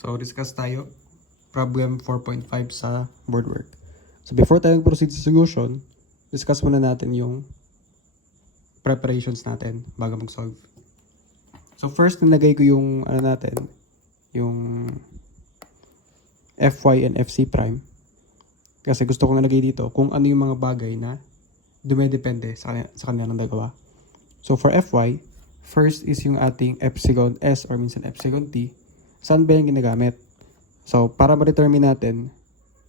So, discuss tayo. Problem 4.5 sa board work. So, before tayo proceed sa solution, discuss muna natin yung preparations natin bago mag-solve. So, first, nilagay ko yung, yung Fy and Fc prime. Kasi gusto kong nalagay dito kung ano yung mga bagay na dumedepende sa kanilang dalawa. So, for Fy, first is yung ating epsilon S or minsan epsilon T. Saan ba yung ginagamit? So, para ma-determine natin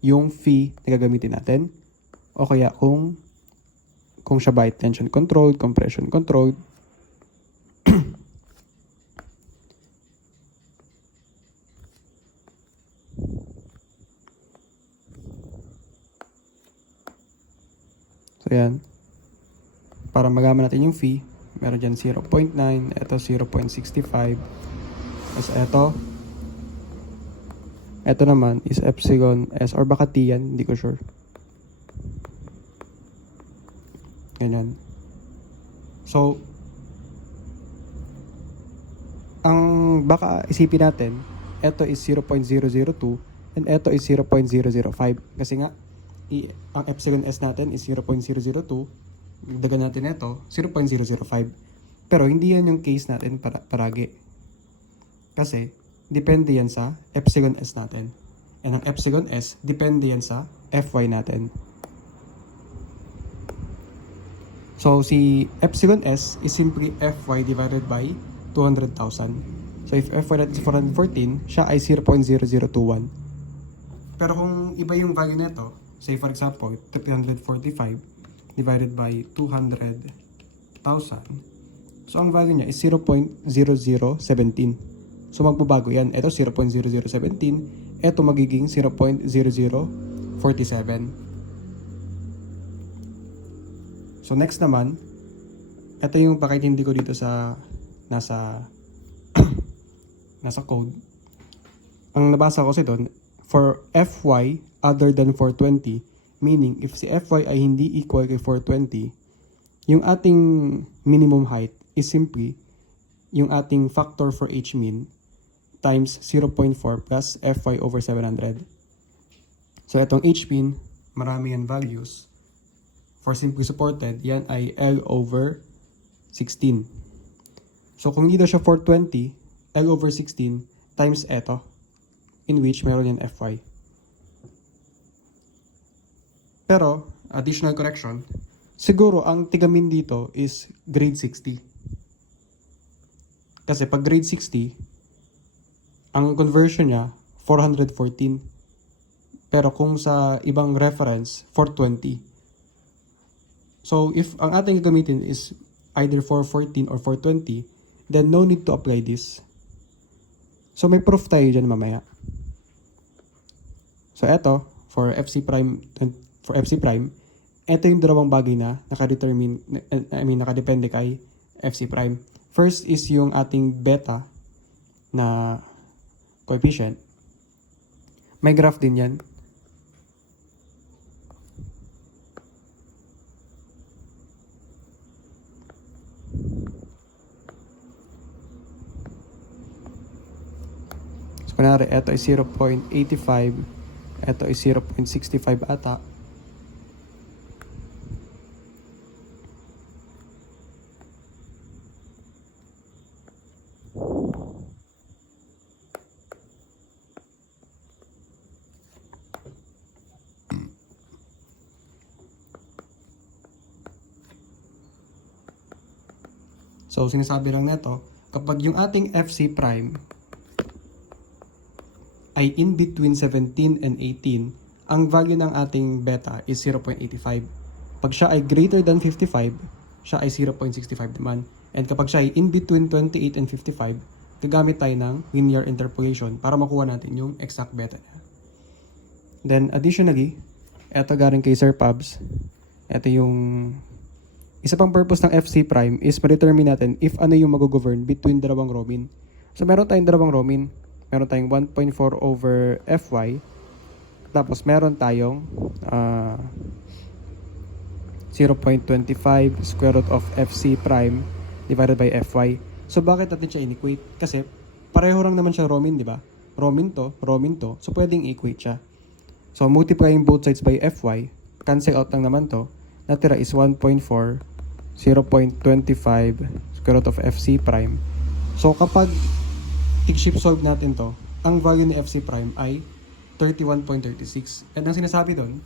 yung phi na gagamitin natin o kaya kung siya ba ay tension controlled, compression controlled. So, yan. Para magaman natin yung phi, meron dyan 0.9, ito 0.65, as ito naman is epsilon S or baka T yan, hindi ko sure. Ganyan. So, ang baka isipin natin, ito is 0.002 and ito is 0.005. Kasi nga, ang epsilon S natin is 0.002. Dagan natin ito, 0.005. Pero hindi yan yung case natin paragi. Kasi, depende yan sa epsilon S natin. And ang epsilon S, depende yan sa Fy natin. So, si epsilon S is simply Fy divided by 200,000. So, if Fy natin is 414, siya ay 0.0021. Pero kung iba yung value nito, say for example, 345 divided by 200,000. So, ang value niya is 0.0017. So, magbabago yan. Ito 0.0017. Ito magiging 0.0047. So, next naman, ito yung pakitindi ko dito sa nasa code. Ang nabasa ko kasi doon, for Fy other than 420, meaning if si Fy ay hindi equal kay 420, yung ating minimum height is simply yung ating factor for H-min times 0.4 plus Fy over 700. So, itong H-min, marami yan values. For simply supported, yan ay L over 16. So, kung dito siya 420, L over 16 times eto, in which meron yan Fy. Pero, additional correction, siguro ang tigamin dito is grade 60. Kasi pag grade 60, ang conversion niya 414. Pero kung sa ibang reference, 420. So, if ang ating gagamitin is either 414 or 420, then no need to apply this. So, may proof tayo dyan mamaya. So, eto, for Fc prime, ito yung dalawang bagay na nakadepende kay Fc prime. First is yung ating beta na coefficient. May graph din yan. So, kunwari, ito ay 0.85, ito ay 0.65 ata. So, sinasabi lang nito, kapag yung ating Fc prime ay in between 17 and 18, ang value ng ating beta is 0.85. Pag siya ay greater than 55, siya ay 0.65 naman. And kapag siya ay in between 28 and 55, gagamit tayo ng linear interpolation para makuha natin yung exact beta niya. Then, additionally, eto galing kay Sir Pabs, eto yung isa pang purpose ng Fc prime is ma-determine natin if ano yung mag-govern between dalawang Romin. So, meron tayong dalawang Romin. Meron tayong 1.4 over Fy. Tapos, meron tayong 0.25 square root of Fc prime divided by Fy. So, bakit natin siya in-equate? Kasi, pareho lang naman siya Romin, di ba? rho min to, so pwedeng equate siya. So multiplying both sides by Fy, cancel out lang naman to, natira is 1.4, 0.25 square root of Fc prime. So kapag tig-shift solve natin to, ang value ni Fc prime ay 31.36. And ang sinasabi doon,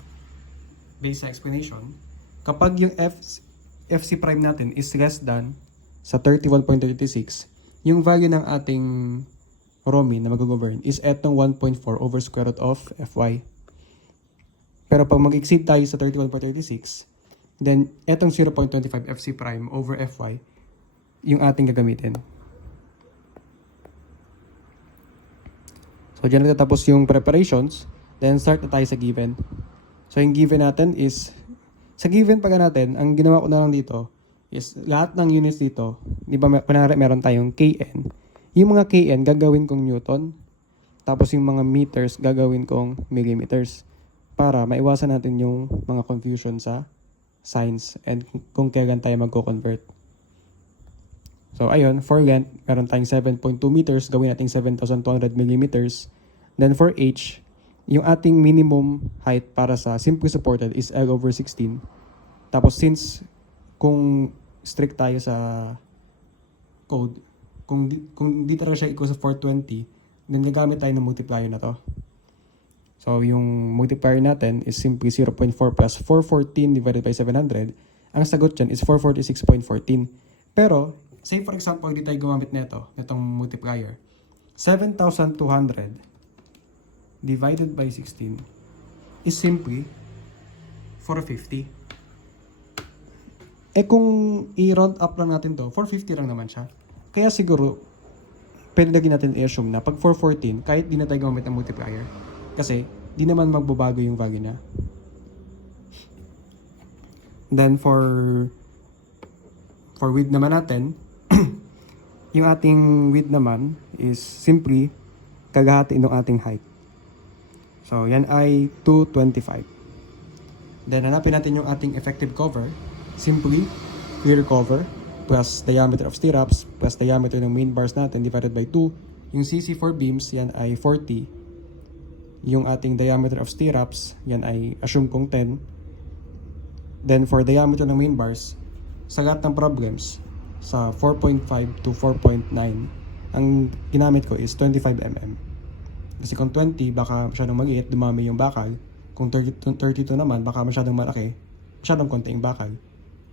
based sa explanation, kapag yung Fc prime natin is less than sa 31.36, yung value ng ating rho min na mag-govern is etong 1.4 over square root of Fy. Pero pag mag-exceed tayo sa 31.36, then etong 0.25 Fc prime over Fy yung ating gagamitin. So, dyan natatapos yung preparations. Then, start na tayo sa given. So, yung given natin is, sa given pag natin, ang ginawa ko na lang dito is, lahat ng units dito, di ba, kunwari meron tayong Kn. Yung mga Kn, gagawin kong Newton. Tapos, yung mga meters, gagawin kong millimeters. Para maiwasan natin yung mga confusion sa signs and kung kailan tayo magko-convert. So, ayun, for length, meron tayong 7.2 meters, gawin natin 7,200 millimeters. Then for h, yung ating minimum height para sa simply supported is L over 16. Tapos since kung strict tayo sa code, kung di talaga siya equal sa 420, then gagamit tayo ng multiplier na to. So, yung multiplier natin is simply 0.4 plus 414 divided by 700. Ang sagot dyan is 446.14. Pero, say for example, hindi tayo gumamit netong multiplier. 7,200 divided by 16 is simply 450. Eh kung i-round up lang natin to, 450 lang naman siya. Kaya siguro, pwede lagi natin i-assume na pag 414, kahit di na tayo gumamit ng multiplier. Kasi, di naman magbabago yung value na. Then for width naman natin, yung ating width naman is simply kagahati ng ating height. So, yan ay 225. Then, hanapin natin yung ating effective cover. Simply, clear cover plus diameter of stirrups plus diameter ng main bars natin divided by 2. Yung CC for beams, yan ay 40. Yung ating diameter of stirrups, yan ay assume kong 10. Then, for diameter ng main bars, sa lahat ng problems, sa 4.5 to 4.9, ang ginamit ko is 25 mm. Kasi kung 20, baka masyadong maliit, dumami yung bakal. Kung 32 naman, baka masyadong malaki, masyadong konti yung bakal.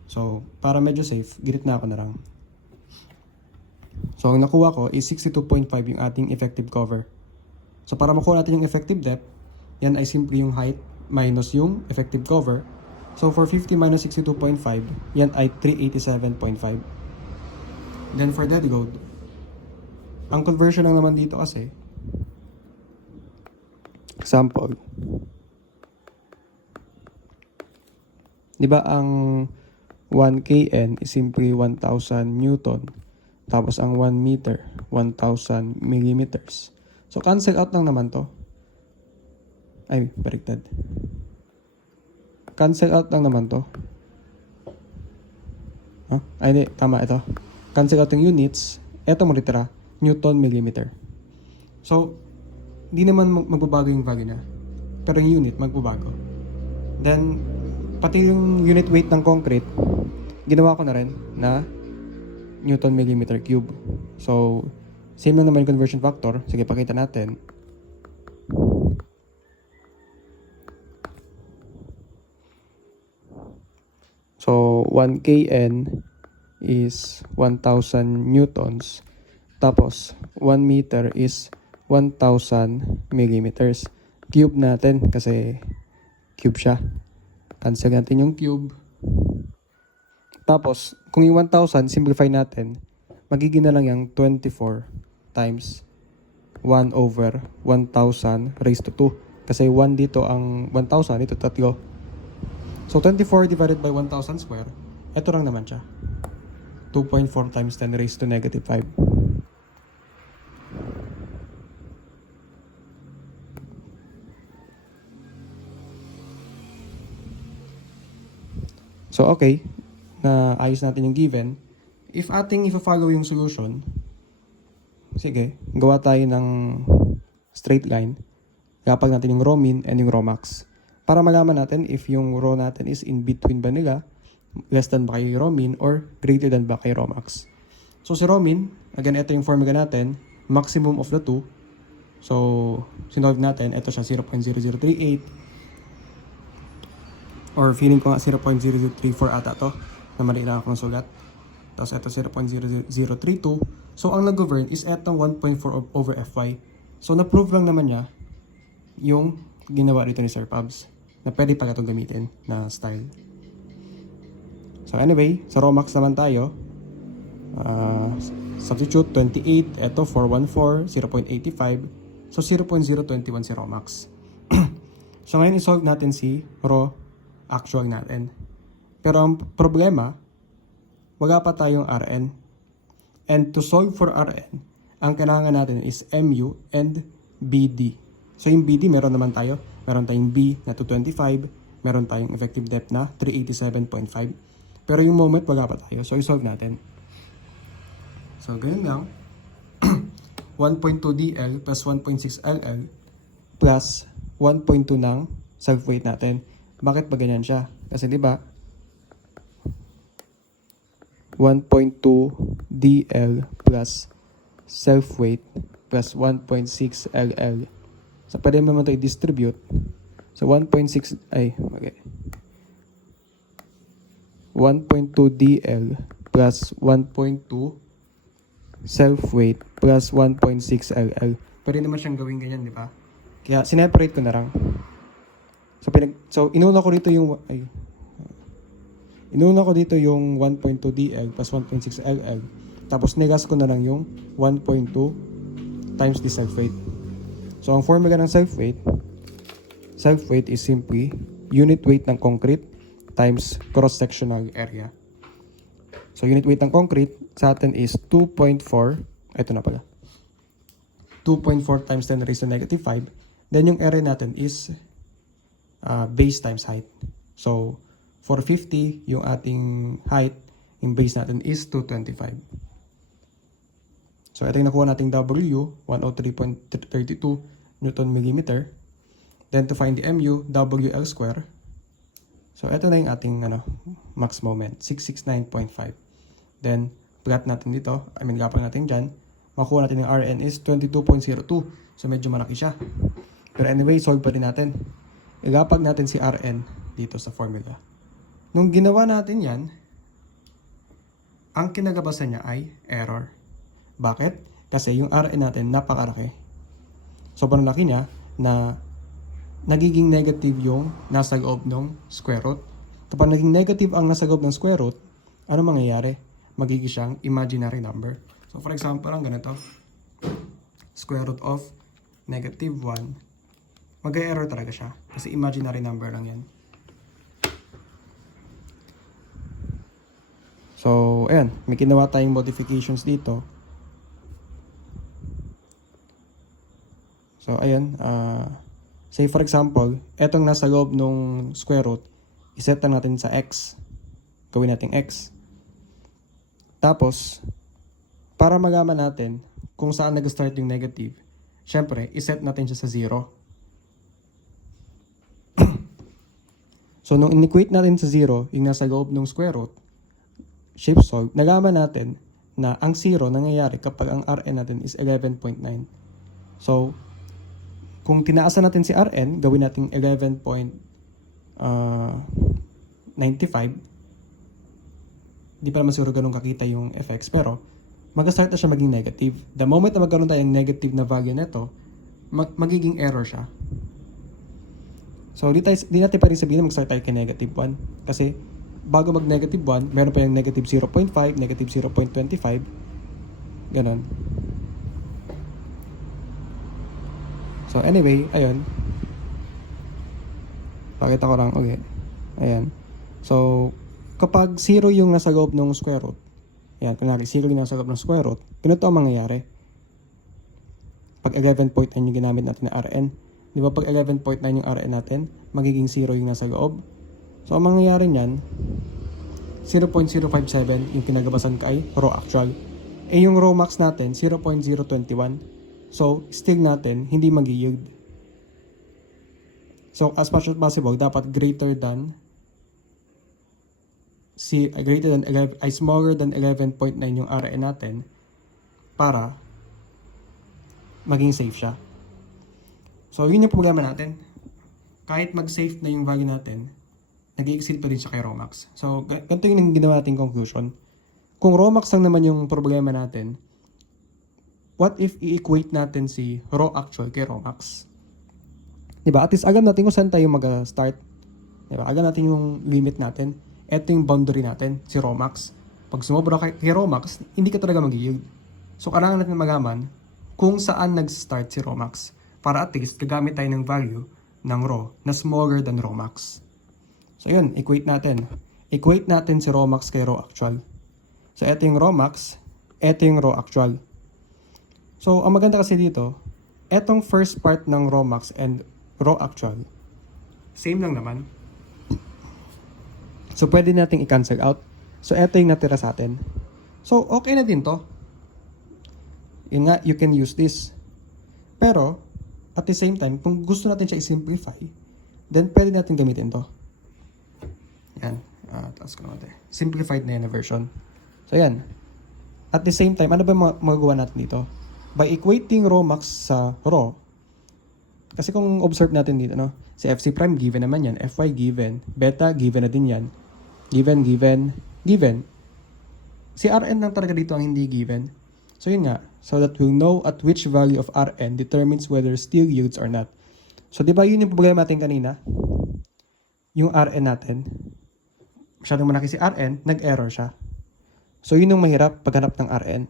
So, para medyo safe, ginit na ako na lang. So, ang nakuha ko is 62.5 yung ating effective cover. So, para makuha natin yung effective depth, yan ay simply yung height minus yung effective cover. So, for 50 minus 62.5, yan ay 387.5. Then, for dead load, ang conversion lang naman dito kasi, example, di ba ang 1 kN is simply 1,000 Newton, tapos ang 1 meter, 1,000 millimeters. So, cancel out lang naman to. Ay, baliktad. Cancel out lang naman to. Huh? Ay, hindi. Tama, ito. Cancel out yung units. Ito mo litera. Newton, millimeter. So, di naman magbabago yung value na. Pero yung unit, magbabago. Then, pati yung unit weight ng concrete, ginawa ko na rin na Newton, millimeter cube. So, same lang naman yung conversion factor. Sige, pakita natin. So, 1 kN is 1,000 newtons. Tapos, 1 meter is 1,000 millimeters. Cube natin kasi cube siya. Cancel natin yung cube. Tapos, kung yung 1,000, simplify natin, magiging na lang yung 24 times 1 over 1,000 raised to 2. Kasi 1 dito ang 1,000, dito 3. So, 24 divided by 1,000 square, ito lang naman siya. 2.4 times 10 raised to negative 5. So, okay. Na ayos natin yung given. If ating i-follow yung solution, sige, gawa tayo ng straight line, gapag natin yung rho mean and yung rho max. Para malaman natin if yung rho natin is in between ba nila, less than ba kay rho mean or greater than ba kay rho max. So si rho mean, again, ito yung formula natin, maximum of the two. So, sinolve natin, ito siya 0.0038 or feeling ko nga 0.0034 ata to, na mali na akong sulat. Tapos ito 0.0032. So, ang nag-govern is etong 1.4 over Fy. So, na-prove lang naman niya yung ginawa dito ni Sir Pabs na pwede pala itong gamitin na style. So, anyway, sa rho max naman tayo. Substitute 28, ito 414, 0.85. So, 0.021 si rho max. So, ngayon isolve natin si rho actual natin. Pero ang problema, wala pa tayong Rn. And to solve for Rn, ang kailangan natin is Mu and BD. So, yung BD, meron naman tayo. Meron tayong B na 225. Meron tayong effective depth na 387.5. Pero yung moment, wala pa tayo. So, isolve natin. So, ganyan lang. 1.2 DL plus 1.6 LL plus 1.2 ng self-weight natin. Bakit ba ganyan siya? Kasi di ba 1.2 DL plus self-weight plus 1.6 LL. So, pwede naman ito i-distribute. So, 1.6, okay. 1.2 DL plus 1.2 self-weight plus 1.6 LL. Pwede naman siyang gawin ganyan, di ba? Kaya, sineparate ko na lang. So, inuna ko dito yung, inuna ko dito yung 1.2 DL plus 1.6 LL. Tapos, negas ko na lang yung 1.2 times the self-weight. So, ang formula ng self-weight is simply unit weight ng concrete times cross-sectional area. So, unit weight ng concrete sa atin is 2.4. Ito na pala. 2.4 times 10 raised to negative 5. Then, yung area natin is base times height. So, 450, yung ating height, yung base natin is 225. So, ito yung nakuha nating W, 103.32 Newton millimeter. Then, to find the Mu, WL square. So, ito na yung ating max moment, 669.5. Then, plot natin dito, gapang natin dyan, makuha natin yung Rn is 22.02. So, medyo malaki siya. Pero anyway, solve pa rin natin. Igapag natin si Rn dito sa formula. Nung ginawa natin yan, ang kinagabasan niya ay error. Bakit? Kasi yung Rn natin napakalaki. Sobrang laki niya na nagiging negative yung nasa loob ng square root. Kapag naging negative ang nasa loob ng square root, ano mangyayari? Magiging siyang imaginary number. So, for example, ang ganito. Square root of negative 1. Mag-error talaga siya. Kasi imaginary number lang yan. So, ayan. May ginawa tayong modifications dito. So, ayan. Say, for example, etong nasa loob ng square root, iset na natin sa x. Gawin natin x. Tapos, para magaman natin kung saan nag-start yung negative, syempre, iset natin siya sa 0. So, nung in-equate natin sa 0, yung nasa loob ng square root, shape solve, nalaman natin na ang 0 nangyayari kapag ang Rn natin is 11.9. So, kung tinaasan natin si Rn, gawin natin 11.95. Di pa naman siguro ganun kakita yung effects, pero mag-start na siya maging negative. The moment na magkaroon tayo ng negative na value nito, magiging error siya. So, di natin pa rin sabihin na mag-start tayo kay negative 1. Kasi, bago mag-negative 1, meron pa yung negative 0.5, negative 0.25. Ganon. So, anyway, ayun. Pakita ko lang ulit. Ayan. So, kapag 0 yung nasa loob ng square root, ayan, kunwari 0 yung nasa loob ng square root, ganito ang mangyayari. Pag 11.9 yung ginamit natin na Rn, di ba pag 11.9 yung Rn natin, magiging 0 yung nasa loob. So, ang mangyayari niyan, 0.057 yung kinagabasan kay rho actual. Eh, yung rho max natin, 0.021. So, still natin, hindi mag-yield. So, as much as possible, dapat greater than smaller than 11.9 yung RN natin para maging safe siya. So, yun yung problema natin. Kahit mag-safe na yung value natin, nag-i-exceed pa rin siya kay Romax. So, ganito yung ginawa nating conclusion. Kung Romax lang naman yung problema natin, what if i-equate natin si raw actual kay Romax? Diba? At least alam natin kung saan tayo mag-start. Diba? Alam natin yung limit natin. Ito yung boundary natin, si Romax. Pag sumobra kay Romax, hindi ka talaga mag-yield. So, kailangan natin magaman kung saan nag-start si Romax. Para at least, gagamit tayo ng value ng raw na smaller than Romax. So, yun. Equate natin. Equate natin si Romax kay raw actual. So, ito yung Romax. Ito yung raw actual. So, ang maganda kasi dito, etong first part ng Romax and raw actual, same lang naman. So, pwede nating i-cancel out. So, eto yung natira sa atin. So, okay na din to. Yun nga, you can use this. Pero, at the same time, kung gusto natin siya i-simplify, then pwede natin gamitin to. Yan. Taas ko naman ito. Simplified na yan na version. So, yan. At the same time, ano ba magagawa natin dito? By equating Romax sa raw, kasi kung observe natin dito, no? Si FC prime, given naman yan. Fy, given. Beta, given na din yan. Given, given, given. Si Rn lang talaga dito ang hindi given. So yun nga. So that we'll know at which value of Rn determines whether still yields or not. So di ba yun yung problema natin kanina? Yung Rn natin. Masyadong malaki si Rn, nag-error siya. So yun yung mahirap paghanap ng Rn.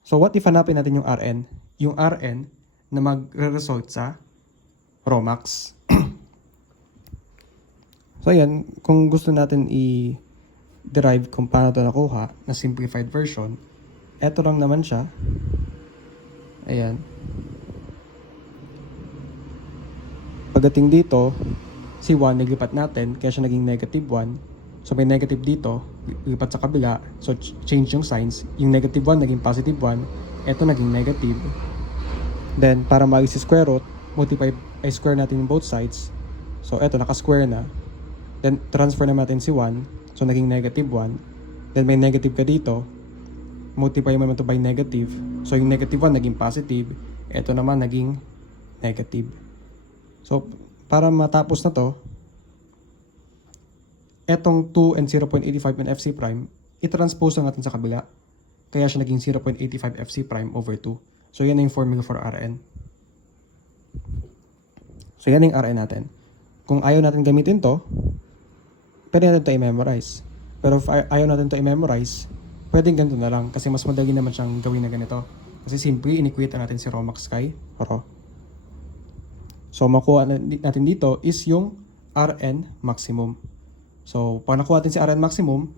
So what if hanapin natin yung Rn? Yung Rn na magre-result sa Romax. So ayan, kung gusto natin i-derive kung paano ito nakuha na simplified version, eto lang naman siya. Ayan. Pagdating dito, si 1 naglipat natin, kaya siya naging negative 1. So may negative dito, lipat sa kabila, so change yung signs. Yung negative 1 naging positive 1, eto naging negative. Then, para maalis si square root, multiply ay square natin yung both sides. So, eto, naka-square na. Then, transfer na natin si 1. So, naging negative 1. Then, may negative ka dito. Multiply mo naman ito by negative. So, yung negative 1 naging positive. Eto naman, naging negative. So, para matapos na to, etong 2 and 0.85 and FC prime, i-transpose lang natin sa kabila. Kaya siya naging 0.85 FC prime over 2. So, yan yung formula for Rn. So, yan yung Rn natin. Kung ayaw natin gamitin to, pwede natin to i-memorize. Pero if ayaw natin to i-memorize, pwedeng ganito na lang. Kasi mas madali naman siyang gawin na ganito. Kasi simply, inequate natin si Romax kay Raw. So, makuha natin dito is yung Rn maximum. So, pag nakuha natin si Rn maximum,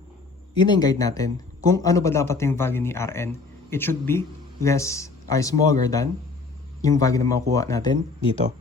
yun ang guide natin. Kung ano ba dapat yung value ni Rn, it should be less ay smaller than yung value na makukuha natin dito.